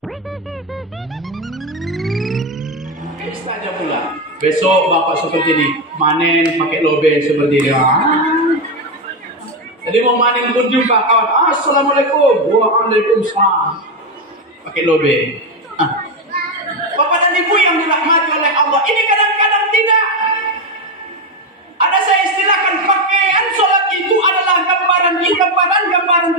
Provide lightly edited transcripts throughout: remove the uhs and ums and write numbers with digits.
Saja pula. Besok bapak seperti ini, manen pakai lobe seperti ini. Jadi mau manen pun jumpa kawan. Assalamualaikum. Waalaikumsalam. Pakai lobe. Bapak dan ibu yang dirahmati oleh Allah, ini kadang-kadang tidak. Ada saya istilahkan pakaian sholat itu adalah gambaran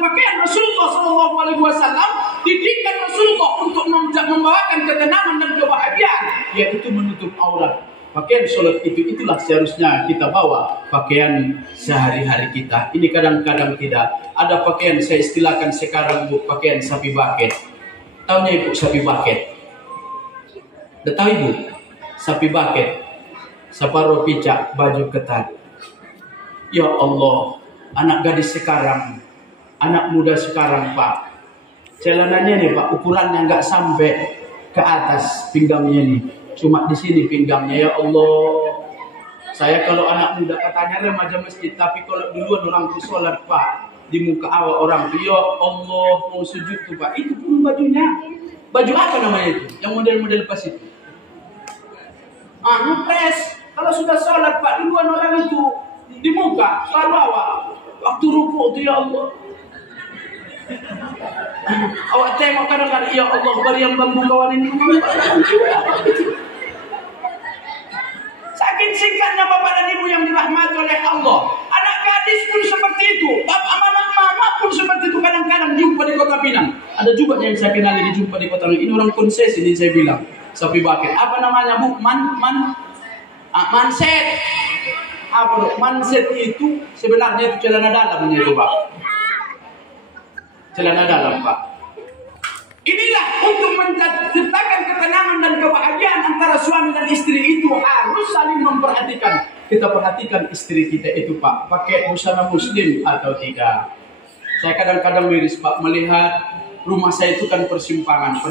pakaian Rasulullah SAW, didikan Rasulullah untuk membawakan ketenangan dan kebahagiaan, yaitu menutup aurat. Pakaian sholat itulah seharusnya kita bawa pakaian sehari-hari kita. Ini kadang-kadang tidak. Ada pakaian saya istilahkan sekarang bu, pakaian sapi baket. Tahunya ibu sapi baket? Udah tahu ibu? Sapi baket, separuh picak, baju ketat. Ya Allah, anak gadis sekarang, anak muda sekarang pak, celananya nih pak, ukurannya nggak sampai ke atas pinggangnya nih. Cuma di sini pinggangnya. Ya Allah, saya kalau anak muda katanya remaja masjid, tapi kalau duluan orang tuh sholat pak, di muka awal orang tuh, ya Allah mau sujud tuh pak, itu pun bajunya, baju apa namanya itu, yang model-model pas itu, ngepres. Kalau sudah sholat pak, duluan orang itu di muka, selalu awal, waktu ruku tuh ya Allah. Awak tengok kadang-kadang, ya Allah bari yang bambu kawan ini. Saking singkatnya bapak dan ibu yang dirahmati oleh Allah. Anak gadis pun seperti itu, bapak mama pun seperti itu. Kadang-kadang jumpa di Kota Pinang. Ada juga yang saya kenali dijumpa di Kota Pinang. Ini orang konses ini saya bilang. Sapi baket. Apa namanya bu? Manset. Apa bu? Manset itu sebenarnya itu celana dalamnya itu pak. Celana dalam pak. Inilah untuk menciptakan ketenangan dan kebahagiaan antara suami dan istri itu harus saling memperhatikan. Kita perhatikan istri kita itu pak, pakai busana muslim atau tidak. Saya kadang-kadang miris pak melihat rumah saya itu kan persimpangan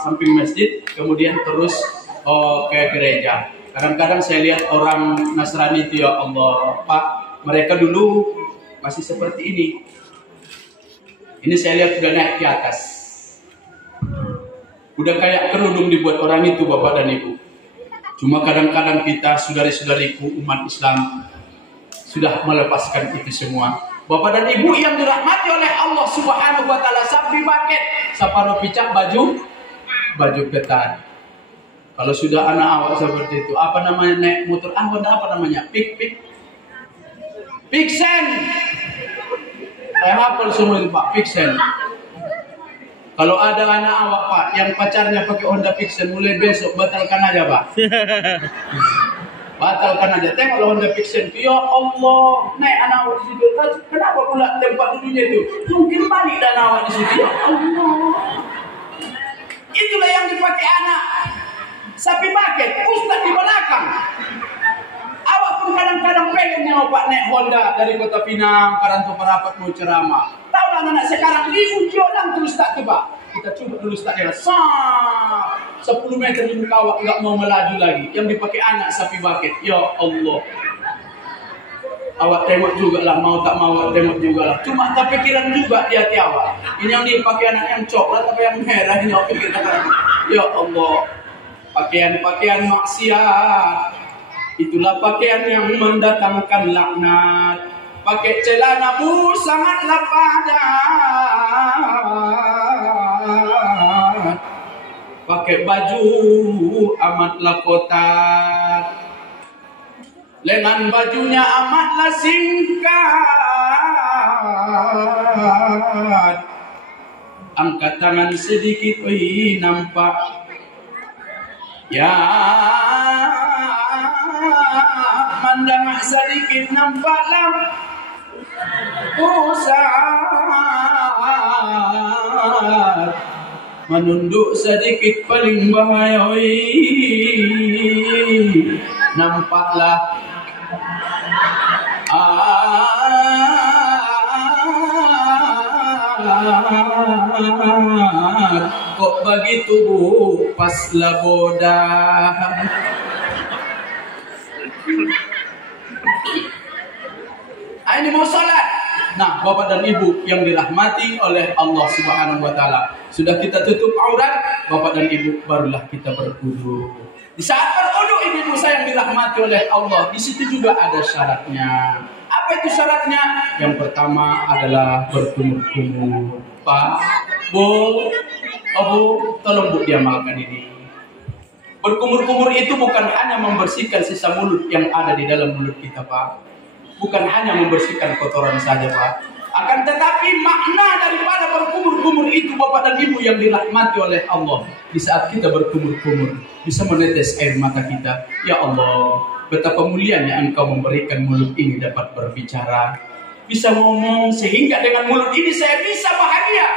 samping masjid, kemudian terus ke gereja. Kadang-kadang saya lihat orang Nasrani itu ya Allah pak, mereka dulu masih seperti ini. Ini saya lihat udah naik ke atas. Udah kayak kerudung dibuat orang itu bapak dan ibu. Cuma kadang-kadang kita saudari-saudariku umat Islam sudah melepaskan itu semua. Bapak dan ibu yang dirahmati oleh Allah Subhanahu wa taala, sapi baket, separuh picak, baju ketat. Kalau sudah anak awak seperti itu, apa namanya naik motor apa namanya? Pixen. Saya hafal semua itu Pak, Pixen. Kalau ada anak awak Pak yang pacarnya pakai Honda Pixen, mulai besok batalkan aja Pak. Batalkan aja. Tengoklah Honda Pixen. Ya Allah, naik anak awak di situ. Kenapa pula tempat duduknya itu? Mungkin balik dan awak di situ. Ya Allah. Itulah yang dipakai anak sapi baket, ustaz di belakang. Awak pun kadang-kadang pengen nyawa Pak naik Honda dari Kota Pinang, Karanto Parapat mau ceramah. Tahu lah anak sekarang diuji orang terus tak tiba. Kita coba dulu start ya. 10 meter di muka awak nggak mau melaju lagi. Yang dipakai anak sapi baket. Ya Allah. Awak tengok juga lah, mau tak mau awak tengok juga lah. Cuma tak pikiran juga di hati awak. Ini yang dipakai anak yang coklat apa yang merah ini awak pikiran. Ya Allah. Pakaian-pakaian maksiat. Itulah pakaian yang mendatangkan laknat. Pakai celanamu sangatlah padat. Pakai baju amatlah kotak. Lengan bajunya amatlah singkat. Angkat tangan sedikit, nampak. Ya, mandang sedikit nampaklah pusat. Menunduk sedikit paling bahaya. Nampaklah kok begitu pas laboda. Ini mau salat. Nah, Bapak dan Ibu yang dirahmati oleh Allah Subhanahu wa taala, sudah kita tutup aurat, Bapak dan Ibu, barulah kita berwudu. Di saat berwudu, ibu-ibu saya yang dirahmati oleh Allah, di situ juga ada syaratnya. Apa itu syaratnya? Yang pertama adalah berkumur-kumur. Pak, Bu, tolong Bu diamalkan ini. Berkumur-kumur itu bukan hanya membersihkan sisa mulut yang ada di dalam mulut kita, Pak. Bukan hanya membersihkan kotoran saja, Pak. Akan tetapi makna daripada berkumur-kumur itu, Bapak dan Ibu yang dirahmati oleh Allah, di saat kita berkumur-kumur, bisa menetes air mata kita. Ya Allah, betapa mulianya Engkau memberikan mulut ini dapat berbicara, bisa ngomong, sehingga dengan mulut ini saya bisa bahagia.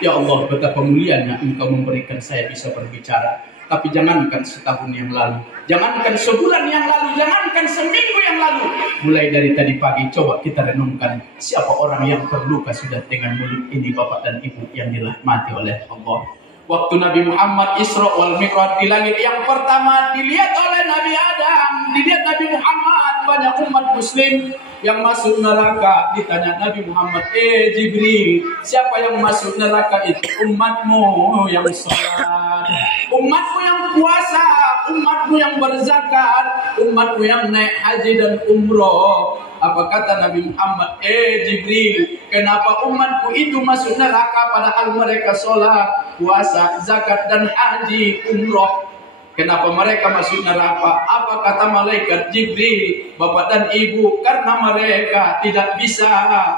Ya Allah, betapa mulianya Engkau memberikan saya bisa berbicara. Tapi jangankan setahun yang lalu, jangankan sebulan yang lalu, jangankan seminggu yang lalu, mulai dari tadi pagi coba kita renungkan, siapa orang yang terluka sudah dengan mulut ini, Bapak dan Ibu yang dirahmati oleh Allah. Waktu Nabi Muhammad Isra wal Mi'raj di langit yang pertama, dilihat oleh Nabi Adam, dilihat Nabi Muhammad, banyak umat muslim yang masuk neraka. Ditanya Nabi Muhammad, Jibril, siapa yang masuk neraka itu? Umatmu yang sholat, umatmu yang puasa, umatmu yang berzakat, umatmu yang naik haji dan umroh. Apa kata Nabi Muhammad? Jibril, kenapa umatku itu masuk neraka padahal mereka sholat, puasa, zakat dan haji, umroh? Kenapa mereka masuk neraka? Apa kata malaikat Jibril? Bapak dan Ibu, karena mereka tidak bisa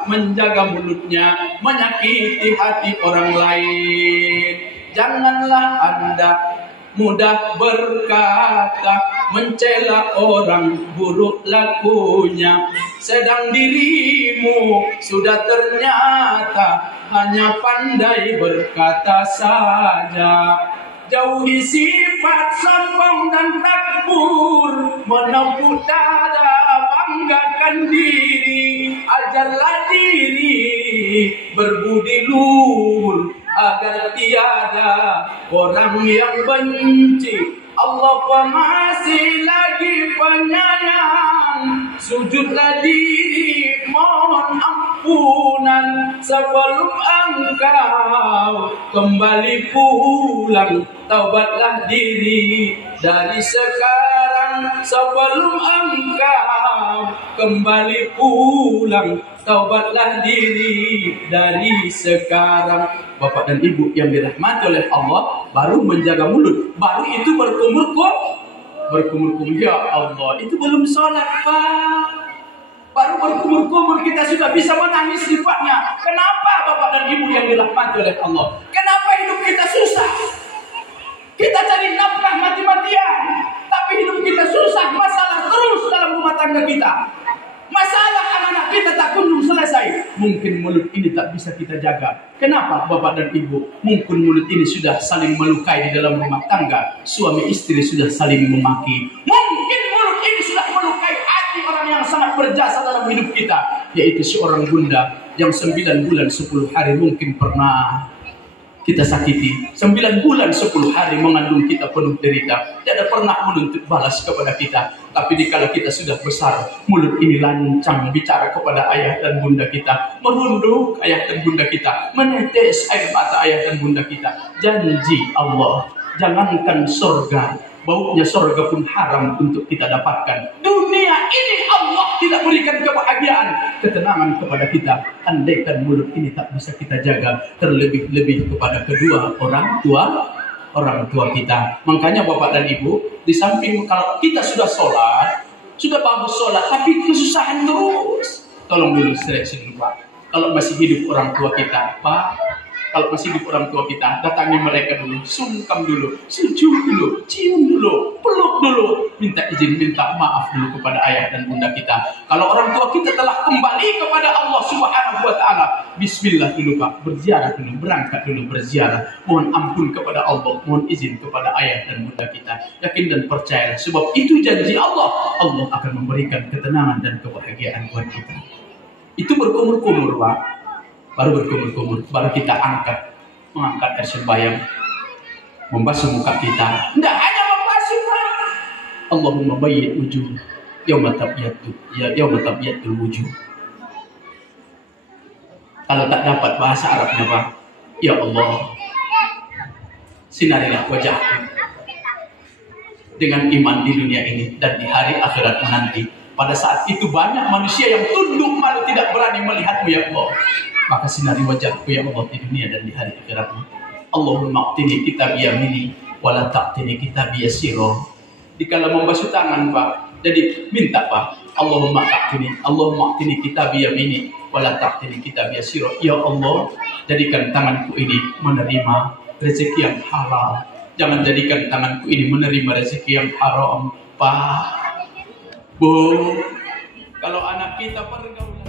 menjaga mulutnya, menyakiti hati orang lain. Janganlah Anda mudah berkata, mencela orang buruk lakunya, sedang dirimu sudah ternyata hanya pandai berkata saja. Jauhi sifat sombong dan takbur, menepuk dada, banggakan diri, ajarlah diri berbudi luhur, agar tiada orang yang benci. Allah masih lagi penyayang, sujudlah diri mohon ampunan sebelum engkau kembali pulang. Taubatlah diri dari sekarang sebelum engkau kembali pulang. Taubatlah diri dari sekarang. Bapak dan Ibu yang dirahmati oleh Allah, baru menjaga mulut, baru itu berkumur-kumur. Ya Allah, itu belum sholat, Pak. Baru berkumur-kumur kita sudah bisa menangis sifatnya. Kenapa Bapak dan Ibu yang dirahmati oleh Allah? Kenapa hidup kita susah? Kita cari nafkah mati-matian, tapi hidup kita susah, masalah terus dalam rumah tangga kita. Masalah anak-anak kita tak kunjung selesai. Mungkin mulut ini tak bisa kita jaga. Kenapa Bapak dan Ibu? Mungkin mulut ini sudah saling melukai di dalam rumah tangga. Suami istri sudah saling memaki. Mungkin mulut ini sudah melukai hati orang yang sangat berjasa dalam hidup kita, yaitu seorang bunda yang 9 bulan 10 hari mungkin pernah kita sakiti. 9 bulan 10 hari mengandung kita penuh derita, tidak pernah menuntut balas kepada kita. Tapi dikala kita sudah besar, mulut ini lancang bicara kepada ayah dan bunda kita, merunduk ayah dan bunda kita, menetes air mata ayah dan bunda kita. Janji Allah, jangankan surga, baunya surga pun haram untuk kita dapatkan. Dunia ini Allah tidak berikan kebahagiaan, ketenangan kepada kita. Andaikan mulut ini tak bisa kita jaga, terlebih-lebih kepada kedua orang tua kita. Makanya Bapak dan Ibu, di samping kalau kita sudah sholat, sudah bagus sholat, tapi kesusahan terus, tolong dulu seleksi dulu, Pak. Kalau masih hidup orang tua kita, Pak, kalau masih hidup orang tua kita, datangi mereka dulu, sungkem dulu, sujud dulu, cium dulu, peluk dulu, minta izin, minta maaf dulu kepada ayah dan bunda kita. Kalau orang tua kita telah kembali kepada Allah Subhanahu wa taala, bismillah dulu, Pak, berziarah dulu, berangkat dulu berziarah, mohon ampun kepada Allah, mohon izin kepada ayah dan bunda kita. Yakin dan percaya, sebab itu janji Allah, Allah akan memberikan ketenangan dan kebahagiaan buat kita. Itu berkumur-kumur, Pak. Baru berkumur-kumur, baru kita mengangkat air sembahyang, membasuh muka kita. Tidak hanya membasuh, Pak. Allahumma bayyid wujuh yauma tabyaddu wujuh. Kalau tak dapat bahasa Arabnya, Pak, ya Allah, sinarilah wajahku dengan iman di dunia ini dan di hari akhirat nanti. Pada saat itu banyak manusia yang tunduk malu tidak berani melihatmu ya Allah. Maka sinari wajahku ya Allah di dunia dan di hari akhiratmu. Allahumma aqtini kitabiyamini wala taqtini kitabiyasiro. Dikala membasuh tangan, Pak, jadi minta, Pak, Allahumma aqtini kitabiyamini wala taqtini kitabiyasiro. Ya Allah, jadikan tanganku ini menerima rezeki yang halal. Jangan jadikan tanganku ini menerima rezeki yang haram, Pak. Bu, kalau anak kita pergaulan